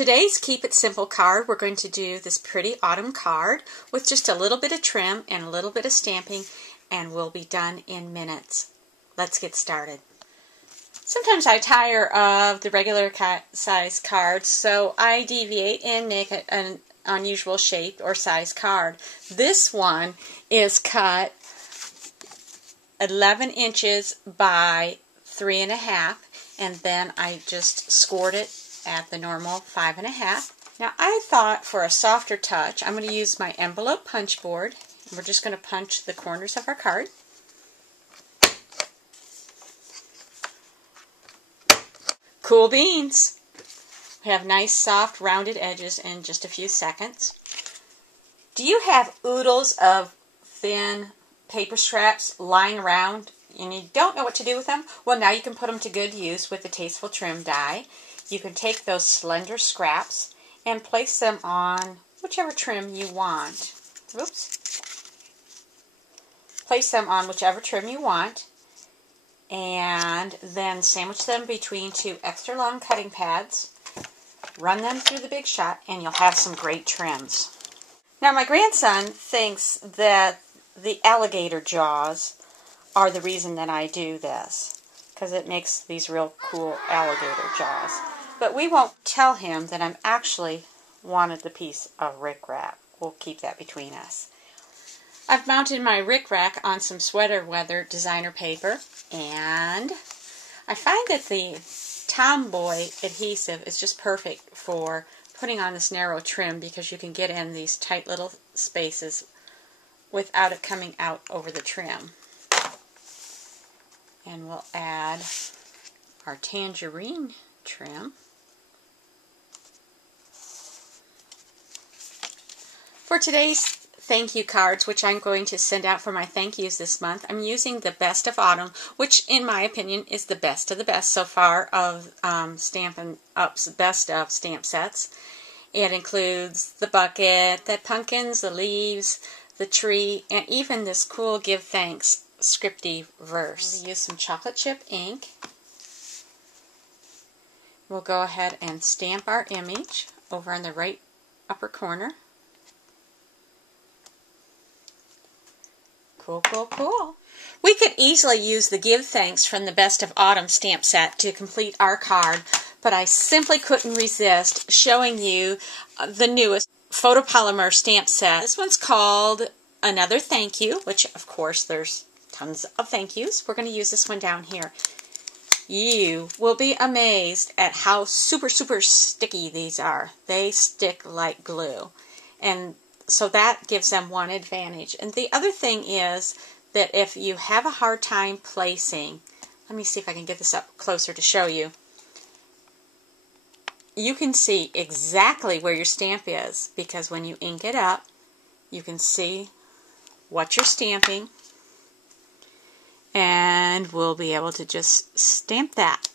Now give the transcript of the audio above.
today's Keep It Simple card, we're going to do this pretty autumn card with just a little bit of trim and a little bit of stamping, and we'll be done in minutes. Let's get started. Sometimes I tire of the regular size cards, so I deviate and make an unusual shape or size card. This one is cut 11 inches by 3.5, and then I just scored it at the normal 5.5. Now I thought for a softer touch, I'm going to use my envelope punch board, and we're just going to punch the corners of our card. Cool beans! We have nice soft rounded edges in just a few seconds. Do you have oodles of thin paper scraps lying around and you don't know what to do with them? Well, now you can put them to good use with the Tasteful Trim Die. You can take those slender scraps and place them on whichever trim you want. Oops. Place them on whichever trim you want, and then sandwich them between two extra long cutting pads. Run them through the Big Shot, and you'll have some great trims. Now, my grandson thinks that the alligator jaws are the reason that I do this, because it makes these real cool alligator jaws. But we won't tell him that I'm actually wanted the piece of rickrack. We'll keep that between us. I've mounted my rickrack on some sweater weather designer paper, and I find that the Tomboy adhesive is just perfect for putting on this narrow trim because you can get in these tight little spaces without it coming out over the trim. And we'll add our tangerine trim. For today's thank you cards, which I'm going to send out for my thank yous this month, I'm using the Best of Autumn, which in my opinion is the best of the best so far of Stampin' Up's best of stamp sets. It includes the bucket, the pumpkins, the leaves, the tree, and even this cool Give Thanks scripty verse. We'll use some chocolate chip ink. We'll go ahead and stamp our image over in the right upper corner. Cool, cool, cool. We could easily use the Give Thanks from the Best of Autumn stamp set to complete our card, but I simply couldn't resist showing you the newest Photopolymer stamp set. This one's called Another Thank You, which of course there's tons of thank yous. We're going to use this one down here. You will be amazed at how super, super sticky these are. They stick like glue. And so that gives them one advantage. And the other thing is that if you have a hard time placing, let me see if I can get this up closer to show you. You can see exactly where your stamp is, because when you ink it up, you can see what you're stamping, and we'll be able to just stamp that.